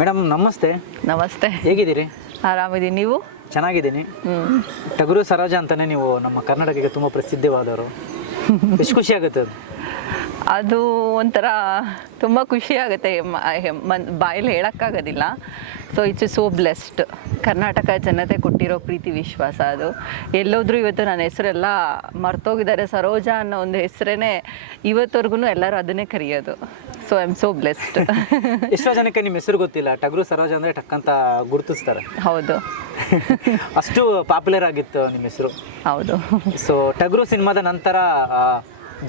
Madam ನಮಸ್ತೆ. ನಮಸ್ತೆ. ಹೇಗಿದ್ದೀರಿ? ಆರಾಮಿದ್ದೀನಿ, ನೀವು? ಚೆನ್ನಾಗಿದ್ದೀನಿ. ಟಗರು ಸರೋಜ ಅಂತಾನೆ ನೀವು ನಮ್ಮ ಕರ್ನಾಟಕಕ್ಕೆ ತುಂಬ ಪ್ರಸಿದ್ಧವಾದವರು. ಎಷ್ಟು ಖುಷಿ ಆಗುತ್ತೆ ಅದು? ಅದು ಒಂಥರ ತುಂಬ ಖುಷಿ ಆಗುತ್ತೆ, ಬಾಯಲ್ಲಿ ಹೇಳೋಕ್ಕಾಗೋದಿಲ್ಲ. So it's so blessed. Karnataka ಜನತೆ ಕೊಟ್ಟಿರೋ ಪ್ರೀತಿ ವಿಶ್ವಾಸ ಅದು. ಎಲ್ಲೋದ್ರೂ ಇವತ್ತು ನನ್ನ ಹೆಸರೆಲ್ಲ ಮರ್ತೋಗಿದ್ದಾರೆ. ಸರೋಜ ಅನ್ನೋ ಒಂದು ಹೆಸರೇ ಇವತ್ತವರೆಗೂ ಎಲ್ಲರೂ ಅದನ್ನೇ ಕರೆಯೋದು. So I am so blessed. ಎಷ್ಟೋ ಜನಕ್ಕೆ ನಿಮ್ಮ ಹೆಸರು ಗೊತ್ತಿಲ್ಲ. ಟಗರು ಸರೋಜ ಅಂದರೆ ಟಕ್ಕಂತ ಗುರುತಿಸ್ತಾರೆ. ಹೌದು. ಅಷ್ಟು ಪಾಪ್ಯುಲರ್ ಆಗಿತ್ತು ನಿಮ್ಮ ಹೆಸರು. ಹೌದು. ಸೊ ಟಗರು ಸಿನಿಮಾದ ನಂತರ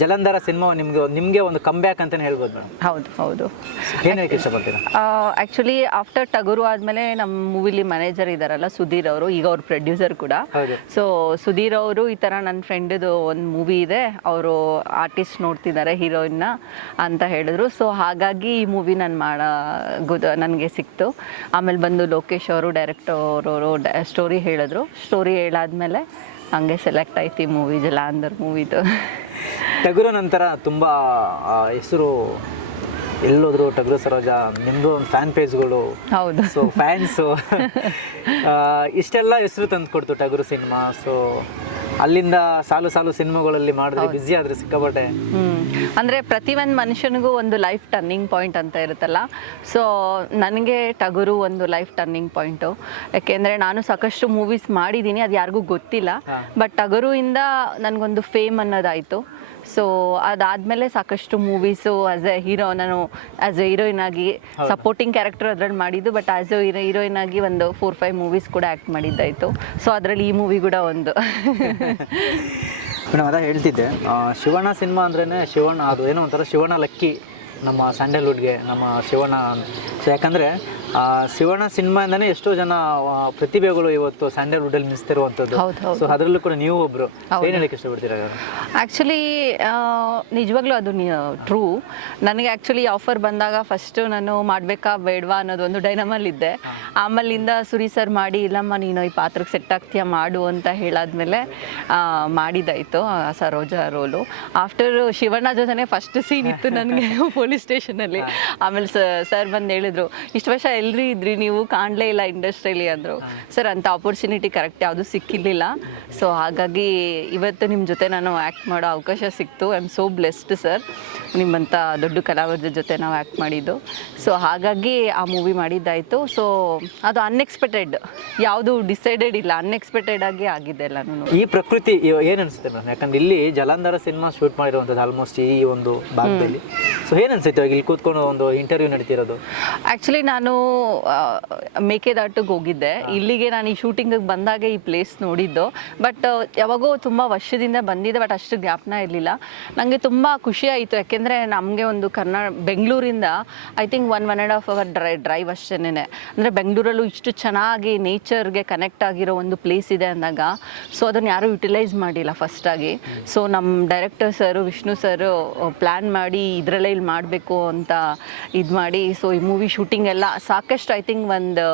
ಜಲಂಧರ ಸಿನಿಮಾ ನಿಮಗೆ ಒಂದು ಕಮ್ಬ್ಯಾಕ್ ಅಂತಲೇ ಹೇಳ್ಬೋದು ಮೇಡಮ್. ಹೌದು ಹೌದು. ಏನು ಹೇಳಕ್ಕೆ ಇಷ್ಟಪಡ್ತೀರಾ? ಆ್ಯಕ್ಚುಲಿ ಆಫ್ಟರ್ ಟಗರು ಆದಮೇಲೆ ನಮ್ಮ ಮೂವಿಲಿ ಮ್ಯಾನೇಜರ್ ಇದ್ದಾರಲ್ಲ ಸುಧೀರ್ ಅವರು, ಈಗ ಅವ್ರ ಪ್ರೊಡ್ಯೂಸರ್ ಕೂಡ. ಸೊ ಸುಧೀರ್ ಅವರು ಈ ಥರ ನನ್ನ ಫ್ರೆಂಡದು ಒಂದು ಮೂವಿ ಇದೆ, ಅವರು ಆರ್ಟಿಸ್ಟ್ ನೋಡ್ತಿದ್ದಾರೆ ಹೀರೋಯಿನ್ನ ಅಂತ ಹೇಳಿದ್ರು. ಸೊ ಹಾಗಾಗಿ ಈ ಮೂವಿ ನಾನು ನನಗೆ ಸಿಕ್ತು. ಆಮೇಲೆ ಬಂದು ಲೋಕೇಶ್ ಅವರು ಡೈರೆಕ್ಟರ್ ಅವರು ಸ್ಟೋರಿ ಹೇಳಿದ್ರು. ಸ್ಟೋರಿ ಹೇಳಾದ್ಮೇಲೆ ಹಂಗೆ ಸೆಲೆಕ್ಟ್ ಆಯ್ತು ಈ ಮೂವಿ, ಜಲಂಧರ್ ಮೂವಿದು. ಟಗರು ನಂತರ ತುಂಬ ಹೆಸರು ಎಲ್ಲೋದ್ರು ಟಗರು ಸರೋಜ, ನಿಮ್ಮದು ಒಂದು ಫ್ಯಾನ್ ಪೇಜ್ಗಳು. ಹೌದು. ಸೊ ಫ್ಯಾನ್ಸು ಇಷ್ಟೆಲ್ಲ ಹೆಸರು ತಂದು ಕೊಡ್ತು ಟಗರು ಸಿನಿಮಾ. ಸೊ ಅಲ್ಲಿಂದ ಸಾಲು ಸಿನಿಮಾಗಳಲ್ಲಿ ಮಾಡಿದ್ರೆ ಬ್ಯುಸಿ ಆದರೆ ಸಿಕ್ಕಾಪಟ್ಟೆ. ಅಂದರೆ ಪ್ರತಿಯೊಂದು ಮನುಷ್ಯನಿಗೂ ಒಂದು ಲೈಫ್ ಟರ್ನಿಂಗ್ ಪಾಯಿಂಟ್ ಅಂತ ಇರುತ್ತಲ್ಲ. ಸೊ ನನಗೆ ಟಗರು ಒಂದು ಲೈಫ್ ಟರ್ನಿಂಗ್ ಪಾಯಿಂಟು. ಯಾಕೆಂದರೆ ನಾನು ಸಾಕಷ್ಟು ಮೂವೀಸ್ ಮಾಡಿದ್ದೀನಿ, ಅದು ಯಾರಿಗೂ ಗೊತ್ತಿಲ್ಲ. ಬಟ್ ಟಗರು ಇಂದ ನನಗೊಂದು ಫೇಮ್ ಅನ್ನೋದಾಯಿತು. ಸೊ ಅದಾದಮೇಲೆ ಸಾಕಷ್ಟು ಮೂವೀಸು ಆ್ಯಸ್ ಎ ಹೀರೋ, ನಾನು ಆ್ಯಸ್ ಎ ಹೀರೋಯಿನ್ ಆಗಿ ಸಪೋರ್ಟಿಂಗ್ ಕ್ಯಾರೆಕ್ಟರ್ ಅದರಲ್ಲಿ ಮಾಡಿದ್ದು. ಬಟ್ ಆ್ಯಸ್ ಎ ಹೀರೋಯಿನ್ ಆಗಿ ಒಂದು 4-5 ಮೂವೀಸ್ ಕೂಡ ಆ್ಯಕ್ಟ್ ಮಾಡಿದ್ದಾಯಿತು. ಸೊ ಅದರಲ್ಲಿ ಈ ಮೂವಿ ಕೂಡ ಒಂದು. ಮೇಡಮ್ ಅದ ಹೇಳ್ತಿದ್ದೆ, ಶಿವಣ್ಣ ಸಿನಿಮಾ ಅಂದ್ರೇ ಶಿವಣ್ಣ, ಅದು ಏನೋ ಒಂಥರ ಶಿವಣ್ಣ ಲಕ್ಕಿ ನಮ್ಮ ಸ್ಯಾಂಡಲ್ವುಡ್ಗೆ, ನಮ್ಮ ಶಿವಣ್ಣ. ಸೊ ಯಾಕಂದರೆ ಶಿವಣ್ಣ ಸಿನಿಮಾಯಿಂದನೇ ಎಷ್ಟೋ ಜನ ಪ್ರತಿಭೆಗಳು ಇವತ್ತು ಸ್ಯಾಂಡಲ್ವುಡ್ಡಲ್ಲಿ ಮಿಸ್ತಿರುವಂಥದ್ದು. ಸೊ ಅದರಲ್ಲೂ ಕೂಡ ನೀವು ಒಬ್ಬರು. ಏನು ಹೇಳಕ್ಕೆ ಇಷ್ಟಪಡ್ತೀರಾ? ಆ್ಯಕ್ಚುಲಿ ನಿಜವಾಗ್ಲೂ ಅದು ಟ್ರೂ. ನನಗೆ ಆ್ಯಕ್ಚುಲಿ ಆಫರ್ ಬಂದಾಗ ಫಸ್ಟು ನಾನು ಮಾಡಬೇಕಾ ಬೇಡವಾ ಅನ್ನೋದೊಂದು ಡೈನಮಲ್ಲಿದ್ದೆ. ಆಮೇಲಿಂದ ಸುರಿ ಸರ್ ಮಾಡಿ, ಇಲ್ಲಮ್ಮ ನೀನು ಈ ಪಾತ್ರಕ್ಕೆ ಸೆಟ್ ಆಗ್ತೀಯಾ ಮಾಡು ಅಂತ ಹೇಳಾದ್ಮೇಲೆ ಮಾಡಿದ್ದಾಯಿತು ಸರೋಜ ರೋಲು. ಆಫ್ಟರ್ ಶಿವಣ್ಣ ಜೊತೆನೇ ಫಸ್ಟ್ ಸೀನ್ ಇತ್ತು ನನಗೆ ಪೊಲೀಸ್ ಸ್ಟೇಷನಲ್ಲಿ. ಆಮೇಲೆ ಸರ್ ಬಂದು ಹೇಳಿದ್ರು, ಇಷ್ಟು ವರ್ಷ ಎಲ್ರಿ ಇದ್ರಿ ನೀವು, ಕಾಣಲೇ ಇಲ್ಲ ಇಂಡಸ್ಟ್ರಿಯಲ್ಲಿ ಅಂದರು. ಸರ್ ಅಂಥ ಆಪರ್ಚುನಿಟಿ ಕರೆಕ್ಟ್ ಯಾವುದೂ ಸಿಕ್ಕಿರಲಿಲ್ಲ. ಸೊ ಹಾಗಾಗಿ ಇವತ್ತು ನಿಮ್ಮ ಜೊತೆ ನಾನು ಆ್ಯಕ್ಟ್ ಮಾಡೋ ಅವಕಾಶ ಸಿಕ್ತು. I am so blessed sir, ನಿಮ್ಮಂಥ ದೊಡ್ಡ ಕಲಾವಿದರ ಜೊತೆ ನಾವು ಆ್ಯಕ್ಟ್ ಮಾಡಿದ್ದು. ಸೊ ಹಾಗಾಗಿ ಆ ಮೂವಿ ಮಾಡಿದ್ದಾಯಿತು. ಸೊ ಅದು ಅನ್ಎಕ್ಸ್ಪೆಕ್ಟೆಡ್, ಯಾವುದು ಡಿಸೈಡೆಡ್ ಇಲ್ಲ, ಅನ್ಎಕ್ಸ್ಪೆಕ್ಟೆಡ್ ಆಗಿ ಆಗಿದೆ ಎಲ್ಲನೂ. ಈ ಪ್ರಕೃತಿ ಏನು ಅನಿಸುತ್ತೆ ಮೇಡಮ್? ಯಾಕಂದ್ರೆ ಇಲ್ಲಿ ಜಲಂಧರ ಸಿನಿಮಾ ಶೂಟ್ ಮಾಡಿರುವಂಥದ್ದು ಆಲ್ಮೋಸ್ಟ್ ಈ ಒಂದು ಭಾಗದಲ್ಲಿ. ಸೊ ಏನು ಅನಿಸುತ್ತೆ ಇಲ್ಲಿ ಕೂತ್ಕೊಂಡು ಒಂದು ಇಂಟರ್ವ್ಯೂ ನಡೀತಿರೋದು? ಆ್ಯಕ್ಚುಲಿ ನಾನು ಮೇಕೆದಾಟಿಗೆ ಹೋಗಿದ್ದೆ. ಇಲ್ಲಿಗೆ ನಾನು ಈ ಶೂಟಿಂಗಿಗೆ ಬಂದಾಗ ಈ ಪ್ಲೇಸ್ ನೋಡಿದ್ದು. ಬಟ್ ಯಾವಾಗೋ ತುಂಬ ವರ್ಷದಿಂದ ಬಂದಿದ್ದೆ, ಬಟ್ ಅಷ್ಟು ಜ್ಞಾಪನ ಇರಲಿಲ್ಲ. ನನಗೆ ತುಂಬ ಖುಷಿ ಆಯಿತು. ಯಾಕೆಂದರೆ ನಮಗೆ ಒಂದು ಬೆಂಗಳೂರಿಂದ ಐ ಥಿಂಕ್ 1.5 hour ಡ್ರೈವ್ ಅಷ್ಟೇನೆ. ಅಂದರೆ ಬೆಂಗಳೂರಲ್ಲೂ ಇಷ್ಟು ಚೆನ್ನಾಗಿ ನೇಚರ್ಗೆ ಕನೆಕ್ಟ್ ಆಗಿರೋ ಒಂದು ಪ್ಲೇಸ್ ಇದೆ ಅಂದಾಗ, ಸೊ ಅದನ್ನು ಯಾರೂ ಯುಟಿಲೈಸ್ ಮಾಡಿಲ್ಲ ಫಸ್ಟಾಗಿ. ಸೊ ನಮ್ಮ ಡೈರೆಕ್ಟರ್ ಸರು, ವಿಷ್ಣು ಸರು ಪ್ಲ್ಯಾನ್ ಮಾಡಿ ಇದರಲ್ಲೇ ಇಲ್ಲಿ ಮಾಡಬೇಕು ಅಂತ ಇದು ಮಾಡಿ, ಸೊ ಈ ಮೂವಿ ಶೂಟಿಂಗ್ ಎಲ್ಲ ಸಾಕಷ್ಟು ಐ ಥಿಂಕ್ ಒಂದು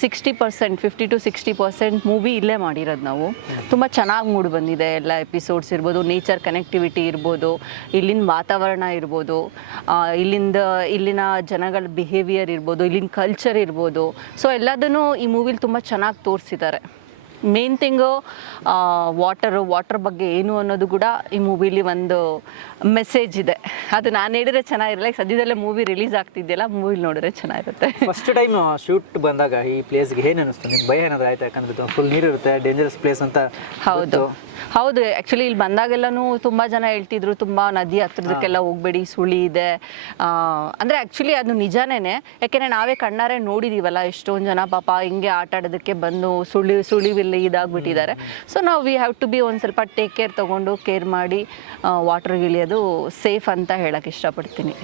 60%, 50 to 60% ಮೂವಿ ಇಲ್ಲೇ ಮಾಡಿರೋದು ನಾವು. ತುಂಬ ಚೆನ್ನಾಗಿ ಮೂಡಿ ಬಂದಿದೆ. ಎಲ್ಲ ಎಪಿಸೋಡ್ಸ್ ಇರ್ಬೋದು, ನೇಚರ್ ಕನೆಕ್ಟಿವಿಟಿ ಇರ್ಬೋದು, ಇಲ್ಲಿನ ವಾತಾವರಣ ಇರ್ಬೋದು, ಇಲ್ಲಿನ ಜನಗಳ ಬಿಹೇವಿಯರ್ ಇರ್ಬೋದು, ಇಲ್ಲಿನ ಕಲ್ಚರ್ ಇರ್ಬೋದು. ಸೊ ಎಲ್ಲದನ್ನು ಈ ಮೂವಿಲಿ ತುಂಬ ಚೆನ್ನಾಗಿ ತೋರಿಸಿದ್ದಾರೆ. ಮೇನ್ ಥಿಂಗು ವಾಟರ್ ಬಗ್ಗೆ ಏನು ಅನ್ನೋದು ಕೂಡ ಈ ಮೂವಿಲಿ ಒಂದು ಮೆಸೇಜ್ ಇದೆ. ಅದು ನಾನು ಹೇಳಿದ್ರೆ ಚೆನ್ನಾಗಿರಲ್ಲ, ಸದ್ಯದಲ್ಲೇ ಮೂವಿ ರಿಲೀಸ್ ಆಗ್ತಿದೆಯಲ್ಲ, ಮೂವಿಲಿ ನೋಡಿದ್ರೆ ಚೆನ್ನಾಗಿರುತ್ತೆ. ಫಸ್ಟ್ ಟೈಮ್ ಶೂಟ್ ಬಂದಾಗ ಈ ಪ್ಲೇಸ್ಗೆ ಏನು ಅನ್ನಿಸ್ತು? ನಿಮ್ಗೆ ಭಯ ಏನಾದರೂ ಆಯ್ತು? ಯಾಕಂದ್ರೆ ಫುಲ್ ನೀರು ಇರುತ್ತೆ, ಡೇಂಜರಸ್ ಪ್ಲೇಸ್ ಅಂತ. ಹೌದು. ಆ್ಯಕ್ಚುಲಿ ಇಲ್ಲಿ ಬಂದಾಗೆಲ್ಲನೂ ತುಂಬ ಜನ ಹೇಳ್ತಿದ್ರು, ತುಂಬ ನದಿ ಹತ್ರದಕ್ಕೆಲ್ಲ ಹೋಗಬೇಡಿ, ಸುಳಿ ಇದೆ. ಅಂದರೆ ಆ್ಯಕ್ಚುಲಿ ಅದು ನಿಜಾನೇ. ಯಾಕೆಂದರೆ ನಾವೇ ಕಣ್ಣಾರೆ ನೋಡಿದ್ದೀವಲ್ಲ, ಎಷ್ಟೊಂದು ಜನ ಪಾಪ ಹಿಂಗೆ ಆಟ ಆಡೋದಕ್ಕೆ ಬಂದು ಸುಳಿವಿಲ್ಲಿ ಇದಾಗ್ಬಿಟ್ಟಿದ್ದಾರೆ. ಸೊ ನಾವು ವಿ ಹ್ಯಾವ್ ಟು ಬಿ ಒಂದು ಸ್ವಲ್ಪ ಟೇಕ್ ಕೇರ್ ತೊಗೊಂಡು ಕೇರ್ ಮಾಡಿ ವಾಟರ್ಗೆ ಇಳಿಯೋದು ಸೇಫ್ ಅಂತ ಹೇಳಕ್ಕೆ ಇಷ್ಟಪಡ್ತೀನಿ.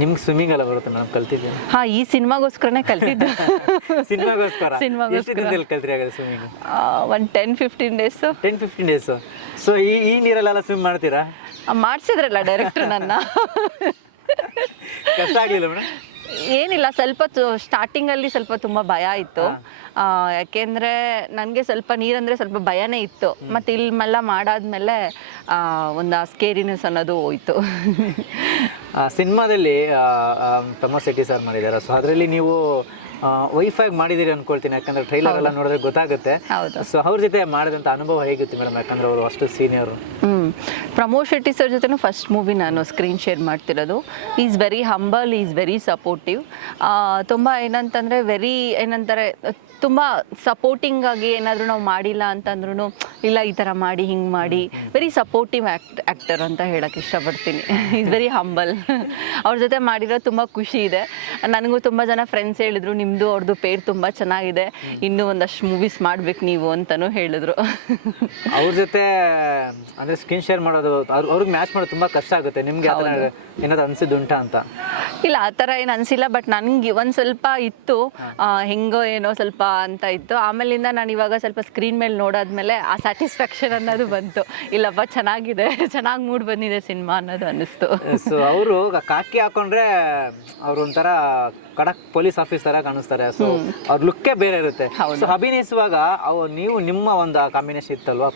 ನಿಮ್ಗೆ ಸ್ವಿಮ್ಮಿಂಗ್ ಎಲ್ಲ ಬರುತ್ತೆ ಮೇಡಮ್? ಕಲ್ತಿದ್ದೀನಿ. ಹಾಂ, ಈ ಸಿನಿಮಾಗೋಸ್ಕರನೇ ಕಲ್ತಿದ್ದು. ಸಿನಿಮಾಗೋಸ್ಕರ ಕಲ್ತ್ರಿ ಸ್ವಿಮ್ಮಿಂಗ್? ಒಂದು 10-15 ಡೇಸ್. 10-15 ಡೇಸ್. ಸೊ ಈ ನೀರಲ್ಲೆಲ್ಲ ಸ್ವಿಮ್ ಮಾಡ್ತೀರಾ? ಮಾಡಿಸಿದ್ರಲ್ಲ ಡೈರೆಕ್ಟ್ರ್ ನನ್ನ. ಕಷ್ಟ ಆಗಲಿಲ್ಲ ಮೇಡಮ್? ಏನಿಲ್ಲ, ಸ್ವಲ್ಪ ಸ್ಟಾರ್ಟಿಂಗಲ್ಲಿ ಸ್ವಲ್ಪ ತುಂಬ ಭಯ ಇತ್ತು. ಯಾಕೆಂದರೆ ನನಗೆ ಸ್ವಲ್ಪ ನೀರಂದರೆ ಸ್ವಲ್ಪ ಭಯನೇ ಇತ್ತು. ಮತ್ತು ಇಲ್ಲೆಲ್ಲ ಮಾಡಾದ್ಮೇಲೆ ಒಂದು ಸ್ಕೇರಿನೆಸ್ ಅನ್ನೋದು ಹೋಯಿತು. ಸಿನಿಮಾದಲ್ಲಿ ತಮ್ಮ ಶೆಟ್ಟಿ ಸರ್ ಮಾಡಿದ್ದಾರೆ. ಸೊ ಅದರಲ್ಲಿ ನೀವು ವೈಫಾಗಿ ಮಾಡಿದಿರಿ ಅನ್ಕೊಳ್ತೀನಿ, ಯಾಕಂದ್ರೆ ಟ್ರೈಲರ್ ಎಲ್ಲ ನೋಡಿದ್ರೆ ಗೊತ್ತಾಗುತ್ತೆ. ಹೌದು. ಸೊ ಅವ್ರ ಜೊತೆ ಮಾಡಿದಂಥ ಅನುಭವ ಹೇಗಿತ್ತು ಮೇಡಮ್, ಯಾಕಂದ್ರೆ ಅವರು ಅಷ್ಟು ಸೀನಿಯರ್? ಪ್ರಮೋದ್ ಶೆಟ್ಟಿ ಸರ್ ಜೊತೆನೂ ಫಸ್ಟ್ ಮೂವಿ ನಾನು ಸ್ಕ್ರೀನ್ ಶೇರ್ ಮಾಡ್ತಿರೋದು. Is very humble, is very supportive. ತುಂಬ ಏನಂತಂದರೆ ಏನಂತಾರೆ ತುಂಬ ಸಪೋರ್ಟಿಂಗ್ ಆಗಿ ಏನಾದರೂ ನಾವು ಮಾಡಿಲ್ಲ ಅಂತಂದ್ರೂ ಇಲ್ಲ ಈ ಥರ ಮಾಡಿ ಹಿಂಗೆ ಮಾಡಿ ವೆರಿ ಸಪೋರ್ಟಿವ್ ಆ್ಯಕ್ಟರ್ ಅಂತ ಹೇಳೋಕ್ಕೆ ಇಷ್ಟಪಡ್ತೀನಿ. Is very humble. ಅವ್ರ ಜೊತೆ ಮಾಡಿರೋ ತುಂಬ ಖುಷಿ ಇದೆ. ನನಗೂ ತುಂಬ ಜನ ಫ್ರೆಂಡ್ಸ್ ಹೇಳಿದರು ನಿಮ್ಮದು ಅವ್ರದ್ದು ಪೇರ್ ತುಂಬ ಚೆನ್ನಾಗಿದೆ, ಇನ್ನೂ ಒಂದಷ್ಟು ಮೂವೀಸ್ ಮಾಡ್ಬೇಕು ನೀವು ಅಂತಲೂ ಹೇಳಿದ್ರು. ಅವ್ರ ಜೊತೆ ಅಂದರೆ ಸ್ಕ್ರೀನ್ ಶೇರ್ ಮಾಡೋದು ಅವ್ರಿಗೆ ಮ್ಯಾಚ್ ಮಾಡೋದು ತುಂಬ ಕಷ್ಟ ಆಗುತ್ತೆ. ನಿಮಗೆ ಆ ಥರ ಏನಾದ್ರು ಅನಿಸಿದ್ದುಂಟಾ ಅಂತ? ಇಲ್ಲ ಆ ಥರ ಏನು ಅನಿಸಿಲ್ಲ, ಬಟ್ ನನಗೆ ಒಂದು ಸ್ವಲ್ಪ ಇತ್ತು ಹೆಂಗೋ ಏನೋ ಸ್ವಲ್ಪ ಅಂತ ಇತ್ತು. ಆಮೇಲಿಂದ ನಾನು ಇವಾಗ ಸ್ವಲ್ಪ ಸ್ಕ್ರೀನ್ ಮೇಲೆ ನೋಡಾದ್ಮೇಲೆ ಆ ಸ್ಯಾಟಿಸ್ಫ್ಯಾಕ್ಷನ್ ಅನ್ನೋದು ಬಂತು. ಇಲ್ಲಪ್ಪ ಚೆನ್ನಾಗಿದೆ, ಚೆನ್ನಾಗಿ ಮೂಡ್ ಬಂದಿದೆ ಸಿನಿಮಾ ಅನ್ನೋದು ಅನ್ನಿಸ್ತು. ಸೊ ಅವರು ಕಾಕಿ ಹಾಕೊಂಡ್ರೆ ಅವ್ರು ಒಂಥರ ಖಡಕ್ ಪೊಲೀಸ್ ಆಫೀಸ್ ತರ ಕಾಣಿಸ್ತಾರೆ. ಸೊ ಅವ್ರ ಲುಕ್ಕೇ ಬೇರೆ ಇರುತ್ತೆ. ಸೊ ಅಭಿನಯಿಸುವಾಗ ನೀವು ನಿಮ್ಮ ಒಂದು ಕಾಂಬಿನೇಷನ್ ಇತ್ತಲ್ವಾ,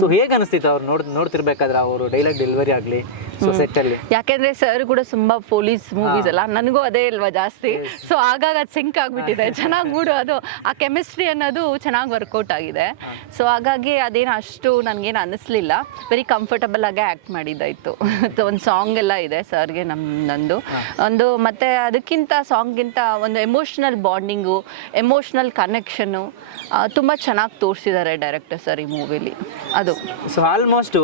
ಸೊ ಹೇಗೆ ಅನಿಸ್ತಿತ್ತು ಅವ್ರು ನೋಡ್ತಿರ್ಬೇಕಾದ್ರೆ ಅವರು ಡೈಲಾಗ್ ಡೆಲಿವರಿ ಆಗಲಿ ಸೊ ಸೆಟ್ ಅಲ್ಲಿ? ಯಾಕೆಂದ್ರೆ ಸರ್ ಕೂಡ ತುಂಬಾ ಪೊಲೀಸ್ ಮೂವೀಸ್ ಅಲ್ಲ, ನನಗೂ ಅದೇ ಇಲ್ವಾ ಜಾಸ್ತಿ. ಸೊ ಆಗಾಗ ಅದು ಸಿಂಕ್ ಆಗ್ಬಿಟ್ಟಿದೆ, ಚೆನ್ನಾಗಿ ಮೂಡು ಅದು ಆ ಕೆಮಿಸ್ಟ್ರಿ ಅನ್ನೋದು ಚೆನ್ನಾಗಿ ವರ್ಕೌಟ್ ಆಗಿದೆ. ಸೊ ಹಾಗಾಗಿ ಅದೇನು ಅಷ್ಟು ನನಗೇನು ಅನ್ನಿಸ್ಲಿಲ್ಲ, ವೆರಿ ಕಂಫರ್ಟಬಲ್ ಆಗಿ ಆ್ಯಕ್ಟ್ ಮಾಡಿದ್ದಾಯಿತು. ಒಂದು ಸಾಂಗ್ ಎಲ್ಲ ಇದೆ ಸರ್ಗೆ ನಂದು ಒಂದು, ಮತ್ತು ಅದಕ್ಕಿಂತ ಸಾಂಗ್ಗಿಂತ ಒಂದು ಎಮೋಷ್ನಲ್ ಬಾಂಡಿಂಗು, ಎಮೋಷ್ನಲ್ ಕನೆಕ್ಷನ್ನು ತುಂಬ ಚೆನ್ನಾಗಿ ತೋರಿಸಿದ್ದಾರೆ ಡೈರೆಕ್ಟರ್ ಸರ್ ಈ ಮೂವಿಲಿ. ಅದು ಸೊ ಆಲ್ಮೋಸ್ಟ್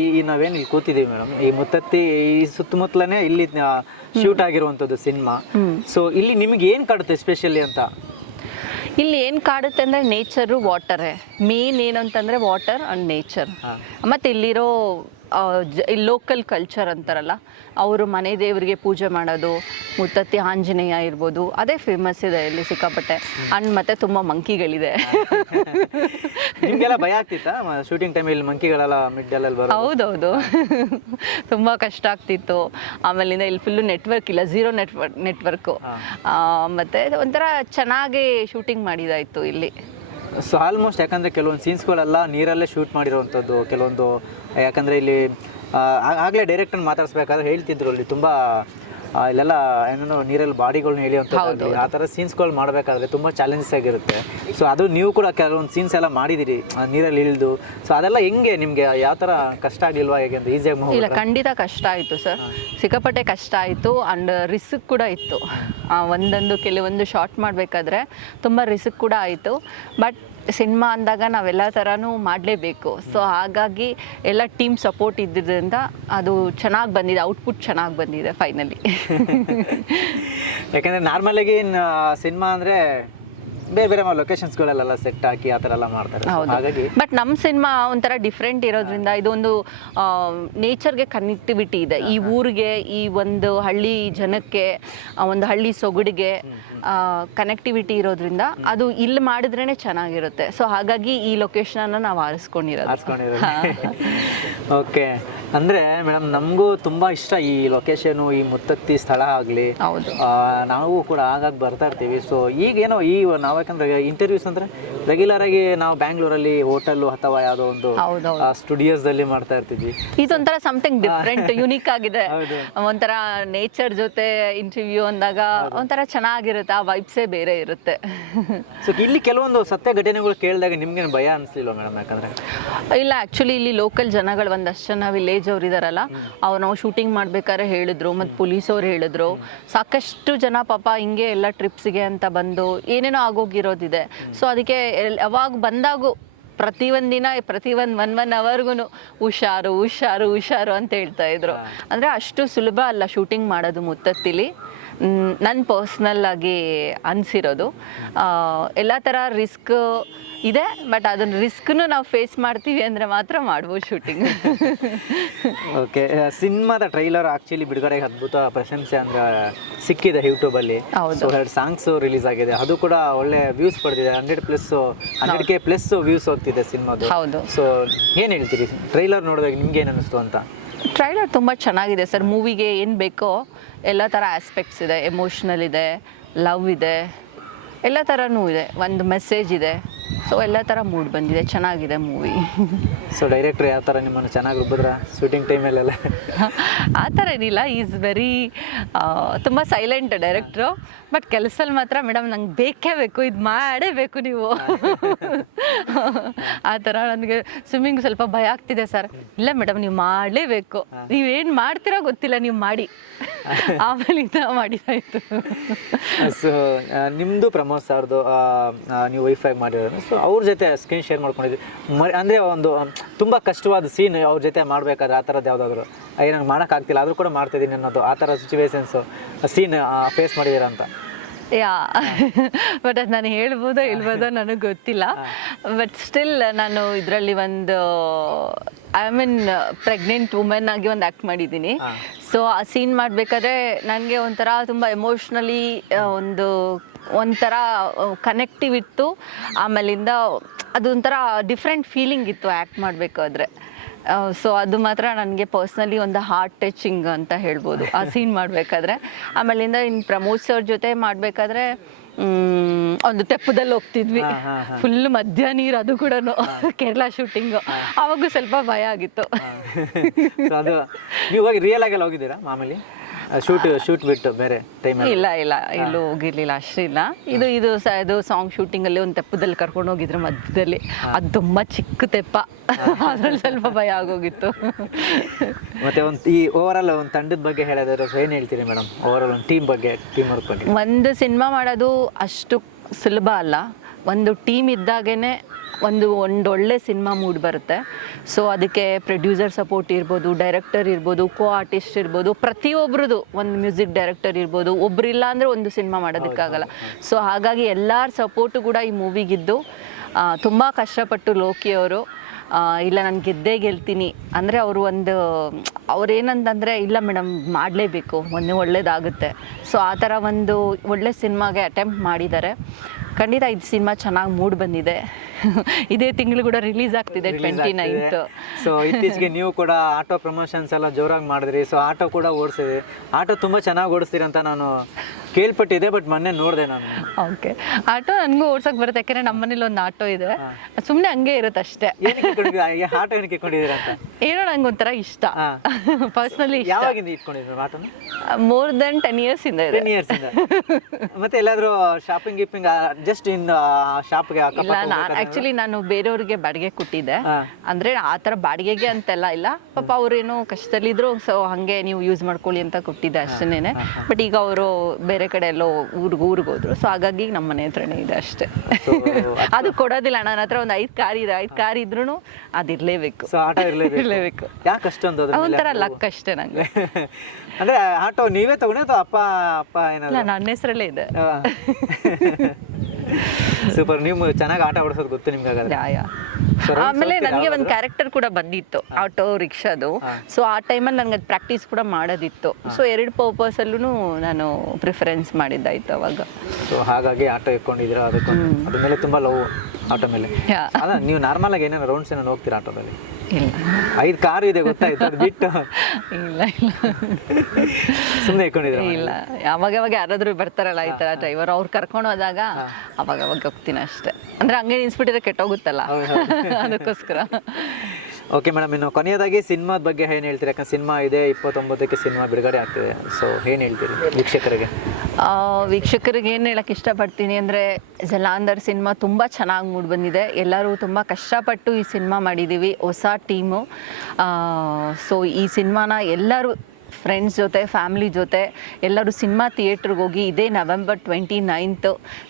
ಈ ನಾವೇನು ಇಲ್ಲಿ ಕೂತಿದ್ದೀವಿ ಮೇಡಮ್, ಈ ಮುತ್ತತ್ತಿ ಈ ಸುತ್ತಮುತ್ತಲೇ ಇಲ್ಲಿ ಶೂಟ್ ಆಗಿರುವಂಥದ್ದು ಸಿನಿಮಾ. ಸೊ ಇಲ್ಲಿ ನಿಮ್ಗೆ ಏನು ಕಾಡುತ್ತೆ ಸ್ಪೆಷಲಿ ಅಂತ? ಇಲ್ಲಿ ಏನು ಕಾಡುತ್ತೆ ಅಂದರೆ ನೇಚರು, ವಾಟರೇ ಮೇನ್. ಏನು ಅಂತಂದರೆ ವಾಟರ್ ಆ್ಯಂಡ್ ನೇಚರ್. ಮತ್ತು ಇಲ್ಲಿರೋ ಲೋಕಲ್ ಕಲ್ಚರ್ ಅಂತಾರಲ್ಲ, ಅವರು ಮನೆ ದೇವರಿಗೆ ಪೂಜೆ ಮಾಡೋದು, ಮುತ್ತತ್ತಿ ಆಂಜನೇಯ ಇರ್ಬೋದು, ಅದೇ ಫೇಮಸ್ ಇದೆ ಇಲ್ಲಿ ಸಿಕ್ಕಾಪಟ್ಟೆ. ಅಂಡ್ ಮತ್ತೆ ತುಂಬ ಮಂಕಿಗಳಿದೆ. ನಿಮಗೆಲ್ಲ ಭಯ ಆಗ್ತಿತ್ತಾ ಶೂಟಿಂಗ್ ಟೈಮಲ್ಲಿ ಮಂಕಿಗಳೆಲ್ಲ ಮಿಡ್ಡಲ್ಲಿ ಬರೋದು? ಹೌದೌದು, ತುಂಬ ಕಷ್ಟ ಆಗ್ತಿತ್ತು. ಆಮೇಲಿಂದ ಇಲ್ಲಿ ಫುಲ್ಲು ನೆಟ್ವರ್ಕ್ ಇಲ್ಲ, ಝೀರೋ ನೆಟ್ವರ್ಕು. ಮತ್ತು ಒಂಥರ ಚೆನ್ನಾಗಿ ಶೂಟಿಂಗ್ ಮಾಡಿದಾಯಿತು ಇಲ್ಲಿ. ಸೊ ಆಲ್ಮೋಸ್ಟ್ ಯಾಕಂದರೆ ಕೆಲವೊಂದು ಸೀನ್ಸ್ಗಳೆಲ್ಲ ನೀರಲ್ಲೇ ಶೂಟ್ ಮಾಡಿರೋವಂಥದ್ದು, ಕೆಲವೊಂದು ಯಾಕಂದರೆ ಇಲ್ಲಿ ಆಗಲೇ ಡೈರೆಕ್ಟರ್ ಮಾತಾಡಿಸ್ಬೇಕಾದ್ರೆ ಹೇಳ್ತಿದ್ರು ಅಲ್ಲಿ ತುಂಬ ಇಲ್ಲೆಲ್ಲ ಏನೇನೋ ನೀರಲ್ಲಿ ಬಾಡಿಗಳನ್ನ ಎಳೆಯುವಂಥದ್ದು, ಆ ಥರ ಸೀನ್ಸ್ಗಳು ಮಾಡಬೇಕಾದ್ರೆ ತುಂಬ ಚಾಲೆಂಜಸ್ ಆಗಿರುತ್ತೆ. ಸೊ ಅದು ನೀವು ಕೂಡ ಕೆಲವೊಂದು ಸೀನ್ಸ್ ಎಲ್ಲ ಮಾಡಿದಿರಿ ನೀರಲ್ಲಿ ಇಳಿದು. ಸೊ ಅದೆಲ್ಲ ಹೆಂಗೆ ನಿಮಗೆ ಯಾವ ಥರ ಕಷ್ಟ ಆಗಿಲ್ವಾ? ಹೇಗೆ ಅಂತ ಈಸಿಯಾಗಿ? ಇಲ್ಲ, ಖಂಡಿತ ಕಷ್ಟ ಆಯಿತು ಸರ್, ಸಿಕ್ಕಾಪಟ್ಟೆ ಕಷ್ಟ ಆಯಿತು. ಆ್ಯಂಡ್ ರಿಸ್ಕ್ ಕೂಡ ಇತ್ತು. ಕೆಲವೊಂದು ಶಾರ್ಟ್ ಮಾಡಬೇಕಾದ್ರೆ ತುಂಬ ರಿಸ್ಕ್ ಕೂಡ ಆಯಿತು. ಬಟ್ ಸಿನಿಮಾ ಅಂದಾಗ ನಾವೆಲ್ಲ ಥರನೂ ಮಾಡಲೇಬೇಕು. ಸೊ ಹಾಗಾಗಿ ಎಲ್ಲ ಟೀಮ್ ಸಪೋರ್ಟ್ ಇದ್ದಿದ್ದರಿಂದ ಅದು ಚೆನ್ನಾಗಿ ಬಂದಿದೆ, ಔಟ್ಪುಟ್ ಚೆನ್ನಾಗಿ ಬಂದಿದೆ ಫೈನಲಿ. ಯಾಕಂದರೆ ನಾರ್ಮಲಾಗಿ ಸಿನಿಮಾ ಅಂದರೆ ಬೇರೆ ಬೇರೆ ಲೊಕೇಶನ್ಸ್ಗಳೆಲ್ಲ ಸೆಟ್ ಹಾಕಿ ಆ ಥರ ಎಲ್ಲ ಮಾಡ್ತಾರೆ. ಹಾಗಾಗಿ ಬಟ್ ನಮ್ಮ ಸಿನಿಮಾ ಒಂಥರ ಡಿಫ್ರೆಂಟ್ ಇರೋದ್ರಿಂದ ಇದೊಂದು ನೇಚರ್ಗೆ ಕನೆಕ್ಟಿವಿಟಿ ಇದೆ. ಈ ಊರಿಗೆ, ಈ ಒಂದು ಹಳ್ಳಿ ಜನಕ್ಕೆ, ಒಂದು ಹಳ್ಳಿ ಸೊಗಡಿಗೆ ಕನೆಕ್ಟಿವಿಟಿ ಇರೋದ್ರಿಂದ ಅದು ಇಲ್ಲಿ ಮಾಡಿದ್ರೇ ಚೆನ್ನಾಗಿರುತ್ತೆ. ಸೊ ಹಾಗಾಗಿ ಈ ಲೊಕೇಶನನ್ನು ನಾವು ಆರಿಸ್ಕೊಂಡಿರೋದು. ಓಕೆ. ಅಂದರೆ ಮೇಡಮ್ ನಮಗೂ ತುಂಬ ಇಷ್ಟ ಈ ಲೊಕೇಶನು, ಈ ಮುತ್ತತ್ತಿ ಸ್ಥಳ ಆಗಲಿ. ನಾವು ಕೂಡ ಆಗಾಗ ಬರ್ತಾ ಇರ್ತೀವಿ. ಸೊ ಈಗೇನೋ ನಾವು ಯಾಕಂದ್ರೆ ಇಂಟರ್ವ್ಯೂಸ್ ಅಂದರೆ ರೆಗ್ಯುಲರ್ ಆಗಿ ನಾವು ಬ್ಯಾಂಗ್ಳೂರಲ್ಲಿ ಹೋಟೆಲ್ಲು ಅಥವಾ ಯಾವುದೋ ಒಂದು ಸ್ಟುಡಿಯೋಸ್ದಲ್ಲಿ ಮಾಡ್ತಾ ಇರ್ತೀವಿ. ಇದೊಂಥರ ಸಮಥಿಂಗ್ ಡಿಫ್ರೆಂಟ್, ಯುನೀಕ್ ಆಗಿದೆ. ಒಂಥರ ನೇಚರ್ ಜೊತೆ ಇಂಟರ್ವ್ಯೂ ಅಂದಾಗ ಒಂಥರ ಚೆನ್ನಾಗಿರುತ್ತೆ, ಆ ವೈಬ್ಸೇ ಬೇರೆ ಇರುತ್ತೆ. ಸೊ ಇಲ್ಲಿ ಕೆಲವೊಂದು ಸತ್ಯ ಘಟನೆಗಳು ಕೇಳಿದಾಗ ನಿಮ್ಗೇನು ಭಯ ಅನಿಸ್ಲಿಲ್ವ ಮೇಡಮ್? ಯಾಕಂದರೆ ಇಲ್ಲ, ಆ್ಯಕ್ಚುಲಿ ಇಲ್ಲಿ ಲೋಕಲ್ ಜನಗಳು ಒಂದಷ್ಟು ಜನ ವಿಲೇಜ್ ಅವ್ರು ಇದಾರಲ್ಲ, ಅವ್ರು ನಾವು ಶೂಟಿಂಗ್ ಮಾಡ್ಬೇಕಾದ್ರೆ ಹೇಳಿದ್ರು, ಮತ್ತು ಪೊಲೀಸವ್ರು ಹೇಳಿದ್ರು. ಸಾಕಷ್ಟು ಜನ ಪಾಪ ಹಿಂಗೆ ಎಲ್ಲ ಟ್ರಿಪ್ಸಿಗೆ ಅಂತ ಬಂದು ಏನೇನೋ ಆಗೋಗಿರೋದಿದೆ. ಸೊ ಅದಕ್ಕೆ ಯಾವಾಗ ಬಂದಾಗೂ ಪ್ರತಿ ಒನ್ ಅವರ್ಗೂ ಹುಷಾರು ಹುಷಾರು ಹುಷಾರು ಅಂತ ಹೇಳ್ತಾ ಇದ್ರು. ಅಂದರೆ ಅಷ್ಟು ಸುಲಭ ಅಲ್ಲ ಶೂಟಿಂಗ್ ಮಾಡೋದು ಮುತ್ತತ್ತಿಲಿ, ನನ್ನ ಪರ್ಸ್ನಲ್ ಆಗಿ ಅನಿಸಿರೋದು. ಎಲ್ಲ ಥರ ರಿಸ್ಕ್ ಇದೆ, ಬಟ್ ಅದನ್ನು ರಿಸ್ಕ್ನು ನಾವು ಫೇಸ್ ಮಾಡ್ತೀವಿ ಅಂದರೆ ಮಾತ್ರ ಮಾಡ್ಬೋದು ಶೂಟಿಂಗ್. ಓಕೆ. ಸಿನಿಮಾದ ಟ್ರೈಲರ್ ಆ್ಯಕ್ಚುಲಿ ಬಿಡುಗಡೆಗೆ ಅದ್ಭುತ ಪ್ರಶಂಸೆ ಅಂದರೆ ಸಿಕ್ಕಿದೆ ಯೂಟ್ಯೂಬಲ್ಲಿ. ಸೊ 2 ಸಾಂಗ್ಸು ರಿಲೀಸ್ ಆಗಿದೆ, ಅದು ಕೂಡ ಒಳ್ಳೆ ವ್ಯೂಸ್ ಪಡೆದಿದೆ. 100K+ ವ್ಯೂಸ್ ಹೋಗ್ತಿದೆ ಸಿನಿಮಾದು. ಹೌದು. ಸೊ ಏನು ಹೇಳ್ತೀರಿ ಟ್ರೈಲರ್ ನೋಡಿದಾಗ ನಿಮ್ಗೆ ಏನು ಅನ್ನಿಸ್ತು ಅಂತ? ಟ್ರೈಲರ್ ತುಂಬ ಚೆನ್ನಾಗಿದೆ ಸರ್. ಮೂವಿಗೆ ಏನು ಬೇಕೋ ಎಲ್ಲ ಥರ ಆಸ್ಪೆಕ್ಟ್ಸ್ ಇದೆ, ಎಮೋಷ್ನಲ್ ಇದೆ, ಲವ್ ಇದೆ, ಎಲ್ಲ ಥರನೂ ಇದೆ, ಒಂದು ಮೆಸೇಜ್ ಇದೆ. ಸೊ ಎಲ್ಲ ಥರ ಮೂಡ್ ಬಂದಿದೆ, ಚೆನ್ನಾಗಿದೆ ಮೂವಿ. ಸೊ ಡೈರೆಕ್ಟ್ರ್ ಯಾವ ಥರ ನಿಮ್ಮನ್ನು ಚೆನ್ನಾಗಿ ರುಬ್ಬಿದ್ರ ಶೂಟಿಂಗ್ ಟೈಮಲ್ಲೆಲ್ಲ? ಆ ಥರ ಏನಿಲ್ಲ, ಈಸ್ ವೆರಿ ತುಂಬ ಸೈಲೆಂಟ್ ಡೈರೆಕ್ಟ್ರು. ಬಟ್ ಕೆಲಸದಲ್ಲಿ ಮಾತ್ರ ಮೇಡಮ್ ನಂಗೆ ಬೇಕೇ ಬೇಕು, ಇದು ಮಾಡೇ ಬೇಕು ನೀವು ಆ ಥರ. ನನಗೆ ಸ್ವಿಮ್ಮಿಂಗ್ ಸ್ವಲ್ಪ ಭಯ ಆಗ್ತಿದೆ ಸರ್. ಇಲ್ಲ ಮೇಡಮ್ ನೀವು ಮಾಡಲೇಬೇಕು, ನೀವೇನು ಮಾಡ್ತೀರಾ ಗೊತ್ತಿಲ್ಲ, ನೀವು ಮಾಡಿ ಆಮೇಲೆ ಮಾಡಿದಾಯಿತು. ಸೊ ನಿಮ್ಮದು ಪ್ರಮೋದ್ ಅವ್ರದ್ದು ನೀವು ವೈಫಾಗಿ ಮಾಡಿರೋದು. ಸೊ ಅವ್ರ ಜೊತೆ ಸ್ಕ್ರೀನ್ ಶೇರ್ ಮಾಡ್ಕೊಂಡಿದ್ವಿ. ಅಂದರೆ ಒಂದು ತುಂಬ ಕಷ್ಟವಾದ ಸೀನ್ ಅವ್ರ ಜೊತೆ ಮಾಡಬೇಕಾದ್ರೆ ಆ ಥರದ್ದು ಯಾವುದಾದ್ರು ನಂಗೆ ಮಾಡೋಕ್ಕಾಗ್ತಿಲ್ಲ ಆದರೂ ಕೂಡ ಮಾಡ್ತಾಯಿದ್ದೀನಿ ಅನ್ನೋದು ಆ ಥರ ಸಿಚುವೇಶನ್ಸು ಸೀನ್ ಫೇಸ್ ಮಾಡಿದ್ದೀರಾ ಅಂತ? ಯಾ ಬಟ್ ಅದು ನಾನು ಹೇಳ್ಬೋದೋ ನನಗೆ ಗೊತ್ತಿಲ್ಲ. ಬಟ್ ಸ್ಟಿಲ್ ನಾನು ಇದರಲ್ಲಿ ಒಂದು ಐ ಮೀನ್ ಪ್ರೆಗ್ನೆಂಟ್ ವುಮೆನ್ ಆಗಿ ಒಂದು ಆ್ಯಕ್ಟ್ ಮಾಡಿದ್ದೀನಿ. ಸೊ ಆ ಸೀನ್ ಮಾಡಬೇಕಾದ್ರೆ ನನಗೆ ಒಂಥರ ತುಂಬ ಎಮೋಷ್ನಲಿ ಒಂಥರ ಕನೆಕ್ಟಿವ್ ಇತ್ತು. ಆಮೇಲಿಂದ ಅದೊಂಥರ ಡಿಫ್ರೆಂಟ್ ಫೀಲಿಂಗ್ ಇತ್ತು ಆ್ಯಕ್ಟ್ ಮಾಡಬೇಕಾದ್ರೆ. ಸೊ ಅದು ಮಾತ್ರ ನನಗೆ ಪರ್ಸ್ನಲಿ ಒಂದು ಹಾರ್ಟ್ ಟಚಿಂಗ್ ಅಂತ ಹೇಳ್ಬೋದು ಆ ಸೀನ್ ಮಾಡಬೇಕಾದ್ರೆ. ಆಮೇಲಿಂದ ಇನ್ನು ಪ್ರಮೋದ್ ಸರ್ ಜೊತೆ ಮಾಡಬೇಕಾದ್ರೆ ಒಂದು ತೆಪ್ಪದಲ್ಲಿ ಹೋಗ್ತಿದ್ವಿ, ಫುಲ್ ಮಧ್ಯ ನೀರು, ಅದು ಕೂಡ ಕೇರಳ ಶೂಟಿಂಗು. ಆವಾಗೂ ಸ್ವಲ್ಪ ಭಯ ಆಗಿತ್ತು. ಅದು ನೀವು ಹೋಗಿ ರಿಯಲ್ ಆಗೆಲ್ಲ ಹೋಗಿದ್ದೀರಾ ಮಾಮೂಲಿ ಶೂಟ್ ಬಿಟ್ಟು ಬೇರೆ ಟೈಮಲ್ಲಿ? ಇಲ್ಲ ಇಲ್ಲೂ ಹೋಗಿರ್ಲಿಲ್ಲ, ಅಷ್ಟಿಲ್ಲ. ಇದು ಸಾಂಗ್ ಶೂಟಿಂಗಲ್ಲಿ ಒಂದು ತೆಪ್ಪದಲ್ಲಿ ಕರ್ಕೊಂಡು ಹೋಗಿದ್ರು ಮಧ್ಯದಲ್ಲಿ. ಅದು ತುಂಬ ಚಿಕ್ಕ ತೆಪ್ಪ, ಅದ್ರಲ್ಲಿ ಸ್ವಲ್ಪ ಭಯ ಆಗೋಗಿತ್ತು. ಮತ್ತೆ ಈ ಓವರಾಲ್ ಒಂದು ತಂಡದ ಬಗ್ಗೆ ಹೇಳಿದ್ರೆ ಏನು ಹೇಳ್ತೀರಿ ಮೇಡಮ್? ಓವರಾಲ್ ಒಂದು ಟೀಮ್ ವರ್ಕ್ ಬಗ್ಗೆ. ಒಂದು ಸಿನಿಮಾ ಮಾಡೋದು ಅಷ್ಟು ಸುಲಭ ಅಲ್ಲ. ಒಂದು ಟೀಮ್ ಇದ್ದಾಗೇ ಒಂದೊಳ್ಳೆ ಸಿನಿಮಾ ಮೂಡ್ ಬರುತ್ತೆ. ಸೊ ಅದಕ್ಕೆ ಪ್ರೊಡ್ಯೂಸರ್ ಸಪೋರ್ಟ್ ಇರ್ಬೋದು, ಡೈರೆಕ್ಟರ್ ಇರ್ಬೋದು, ಕೋ ಆರ್ಟಿಸ್ಟ್ ಇರ್ಬೋದು, ಪ್ರತಿಯೊಬ್ರದ್ದು, ಒಂದು ಮ್ಯೂಸಿಕ್ ಡೈರೆಕ್ಟರ್ ಇರ್ಬೋದು, ಒಬ್ಬರಿಲ್ಲ ಅಂದರೆ ಒಂದು ಸಿನಿಮಾ ಮಾಡೋದಕ್ಕಾಗಲ್ಲ. ಸೊ ಹಾಗಾಗಿ ಎಲ್ಲರ ಸಪೋರ್ಟು ಕೂಡ ಈ ಮೂವಿಗಿದ್ದು ತುಂಬ ಕಷ್ಟಪಟ್ಟು ಲೋಕಿ ಅವರು ಇಲ್ಲ ನಾನು ಗೆಲ್ತೀನಿ ಅಂದರೆ ಅವ್ರೇನಂತಂದರೆ ಇಲ್ಲ ಮೇಡಮ್ ಮಾಡಲೇಬೇಕು, ಒಳ್ಳೇದಾಗುತ್ತೆ. ಸೊ ಆ ಥರ ಒಂದು ಒಳ್ಳೆ ಸಿನಿಮಾಗೆ ಅಟೆಂಪ್ಟ್ ಮಾಡಿದ್ದಾರೆ. ಖಂಡಿತ ಇದು ಸಿನಿಮಾ ಚೆನ್ನಾಗಿ ಮೂಡ್ ಬಂದಿದೆ. ಇದೇ ತಿಂಗಳು ಕೂಡ ರಿಲೀಸ್ ಆಗ್ತಿದೆ 29th. ಸೊ ಇತ್ತೀಚೆಗೆ ನೀವು ಕೂಡ ಆಟೋ ಪ್ರಮೋಷನ್ಸ್ ಎಲ್ಲ ಜೋರಾಗಿ ಮಾಡಿದ್ರಿ. ಸೊ ಆಟೋ ಕೂಡ ಓಡಿಸಿದ್ರಿ. ಆಟೋ ತುಂಬ ಚೆನ್ನಾಗಿ ಓಡಿಸ್ತೀರಿ ಅಂತ ನಾನು ಕೇಳ್ಪಟ್ಟಿದ್ದೆ, ಬಟ್ ಮೊನ್ನೆ ನೋಡಿದೆ ನಾನು. ಓಕೆ, ಆಟೋ ನನಗೂ ಓಡ್ಸೋಕೆ ಬರುತ್ತೆ, ಯಾಕೆಂದರೆ ನಮ್ಮ ಮನೇಲಿ ಒಂದು ಆಟೋ ಇದೆ. ಸುಮ್ಮನೆ ಹಂಗೆ ಇರುತ್ತೆ ಅಷ್ಟೇ. ಆಟೋ ಏನಕ್ಕೆ ಇಟ್ಕೊಂಡಿದ್ದೀರಾ ಅಂತ? ಏನೋ ನಂಗೆ ಒಂಥರ ಇಷ್ಟ, ಪರ್ಸ್ನಲಿ. ಯಾವಾಗಿಂದ ಇಟ್ಕೊಂಡಿದ್ರು ಆಟೋನ? ಮೋರ್ ದೆನ್ 10 years ಇಂದ ಇದೆ. 10 years ಇಂದ. ಮತ್ತೆ ಎಲ್ಲಾದರೂ ಶಾಪಿಂಗ್ ಜಸ್ಟ್ ಇನ್ ಶಾಪ್ಗೆ? ಇಲ್ಲ, ಆ್ಯಕ್ಚುಲಿ ನಾನು ಬೇರೆಯವ್ರಿಗೆ ಬಾಡಿಗೆ ಕೊಟ್ಟಿದ್ದೆ. ಅಂದರೆ ಆ ಥರ ಬಾಡಿಗೆಗೆ ಅಂತೆಲ್ಲ ಇಲ್ಲ, ಪಾಪ ಅವರೇನೋ ಕಷ್ಟದಲ್ಲಿದ್ದರು. ಸೊ ಹಾಗೆ ನೀವು ಯೂಸ್ ಮಾಡ್ಕೊಳ್ಳಿ ಅಂತ ಕೊಟ್ಟಿದ್ದೆ ಅಷ್ಟೇನೆ. ಬಟ್ ಈಗ ಅವರು ಬೇರೆ ಕಡೆ ಎಲ್ಲೋ ಊರಿಗೆ ಹೋದ್ರು. ಸೊ ಹಾಗಾಗಿ ನಮ್ಮ ಮನೆ ಹತ್ರನೇ ಇದೆ ಅಷ್ಟೇ. ಅದು ಕೊಡೋದಿಲ್ಲ. ನನ್ನ ಹತ್ರ ಒಂದು 5 ಕಾರ್ ಇದೆ. 5 ಕಾರ್ ಇದ್ರೂ ಅದಿರಲೇಬೇಕು. ಸೊ ಆಟೋ ಇರಲೇಬೇಕು. ಯಾಕೆ ಅಷ್ಟೊಂದು? ಒಂಥರ ಲಕ್ ಅಷ್ಟೇ ನನಗೆ. ಅಂದರೆ ಆಟೋ ನೀವೇ ತಗೊಂಡೆ ಅಥವಾ ಅಪ್ಪ ಏನಾದ್ರು? ನನ್ನ ಹೆಸರಲ್ಲೇ ಇದೆ. ಸೂಪರ್. ನೀವು ಚೆನ್ನಾಗಿ ಆಟ ಓಡಿಸೋದು ಗೊತ್ತು ನಿಮ್ಗೆ? ಆಮೇಲೆ ನನಗೆ ಒಂದು ಕ್ಯಾರೆಕ್ಟರ್ ಕೂಡ ಬಂದಿತ್ತು ಆಟೋ ರಿಕ್ಷಾದು. ಸೊ ಆ ಟೈಮಲ್ಲಿ ನನಗೆ ಅದು ಪ್ರಾಕ್ಟೀಸ್ ಕೂಡ ಮಾಡೋದಿತ್ತು. ಸೊ 2 ಪರ್ಪಸಲ್ಲೂ ನಾನು ಪ್ರಿಫರೆನ್ಸ್ ಮಾಡಿದ್ದಾಯ್ತು ಅವಾಗ. ಸೊ ಹಾಗಾಗಿ ಆಟೋ ಇಟ್ಕೊಂಡಿದ್ದೀರಾ? ಅದ್ರ ಮೇಲೆ ತುಂಬ ಲವ್ ಆಟೋ ಮೇಲೆ. ಅಲ್ಲ, ನೀವು ನಾರ್ಮಲ್ ಆಗಿ ಏನಾದ್ರು ರೌಂಡ್ಸ್ ಏನಾದ್ರು ಹೋಗ್ತೀರಾ ಆಟೋದಲ್ಲಿ? ಇಲ್ಲ. 5 ಕಾರ್ ಇದೆ ಗೊತ್ತಾಯ್ತು, ಅದು ಬಿಟ್ಟು? ಇಲ್ಲ ಸುಮ್ಮನೆ ಇಟ್ಕೊಂಡಿದ್ದೀರಾ? ಇಲ್ಲ, ಅವಾಗ ಯಾರಾದರೂ ಬರ್ತಾರಲ್ಲ ಈ ಥರ ಡ್ರೈವರ್, ಅವ್ರು ಕರ್ಕೊಂಡು ಹೋದಾಗ ಅವಾಗ ಹೋಗ್ತೀನಿ ಅಷ್ಟೇ. ಅಂದರೆ ಹಂಗೆ ನಿನ್ಸ್ಬಿಟ್ಟಿದ್ರೆ ಕೆಟ್ಟೋಗುತ್ತಲ್ಲ, ಅದಕ್ಕೋಸ್ಕರ. ಓಕೆ ಮೇಡಮ್, ಇನ್ನು ಕೊನೆಯದಾಗಿ ಸಿನಿಮಾದ ಬಗ್ಗೆ ಏನು ಹೇಳ್ತೀರಿ? ಯಾಕಂದ್ರೆ ಸಿನಿಮಾ ಇದೆ 29ಕ್ಕೆ ಸಿನಿಮಾ ಬಿಡುಗಡೆ ಆಗ್ತಿದೆ. ಸೊ ಏನು ಹೇಳ್ತೀರಿ ವೀಕ್ಷಕರಿಗೆ? ವೀಕ್ಷಕರಿಗೆ ಏನು ಹೇಳಕ್ಕೆ ಇಷ್ಟಪಡ್ತೀನಿ ಅಂದರೆ, ಜಲಾಂಧರ್ ಸಿನಿಮಾ ತುಂಬ ಚೆನ್ನಾಗಿ ಮೂಡ್ ಬಂದಿದೆ. ಎಲ್ಲರೂ ತುಂಬ ಕಷ್ಟಪಟ್ಟು ಈ ಸಿನಿಮಾ ಮಾಡಿದ್ದೀವಿ, ಹೊಸ ಟೀಮು. ಸೊ ಈ ಸಿನಿಮಾನ ಎಲ್ಲರೂ ಫ್ರೆಂಡ್ಸ್ ಜೊತೆ, ಫ್ಯಾಮ್ಲಿ ಜೊತೆ ಎಲ್ಲರೂ ಸಿನಿಮಾ ಥಿಯೇಟ್ರಿಗೆ ಹೋಗಿ ಇದೇ November 29th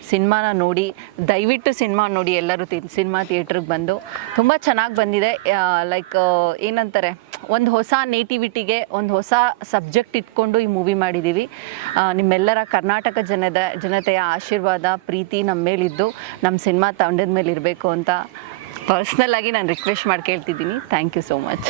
ಸಿನಿಮಾನ ನೋಡಿ. ದಯವಿಟ್ಟು ಸಿನಿಮಾ ನೋಡಿ ಎಲ್ಲರೂ. ಸಿನಿಮಾ ಥಿಯೇಟ್ರಿಗೆ ಬಂದು ತುಂಬ ಚೆನ್ನಾಗಿ ಬಂದಿದೆ. ಲೈಕ್ ಏನಂತಾರೆ, ಒಂದು ಹೊಸ ನೇಟಿವಿಟಿಗೆ ಒಂದು ಹೊಸ ಸಬ್ಜೆಕ್ಟ್ ಇಟ್ಕೊಂಡು ಈ ಮೂವಿ ಮಾಡಿದ್ದೀವಿ. ನಿಮ್ಮೆಲ್ಲರ ಕರ್ನಾಟಕ ಜನತೆಯ ಆಶೀರ್ವಾದ, ಪ್ರೀತಿ ನಮ್ಮ ಮೇಲಿದ್ದು ನಮ್ಮ ಸಿನಿಮಾ ತಂಡದ ಮೇಲೆ ಇರಬೇಕು ಅಂತ ಪರ್ಸ್ನಲ್ ಆಗಿ ನಾನು ರಿಕ್ವೆಸ್ಟ್ ಮಾಡಿ ಕೇಳ್ತಿದ್ದೀನಿ. Thank you so much.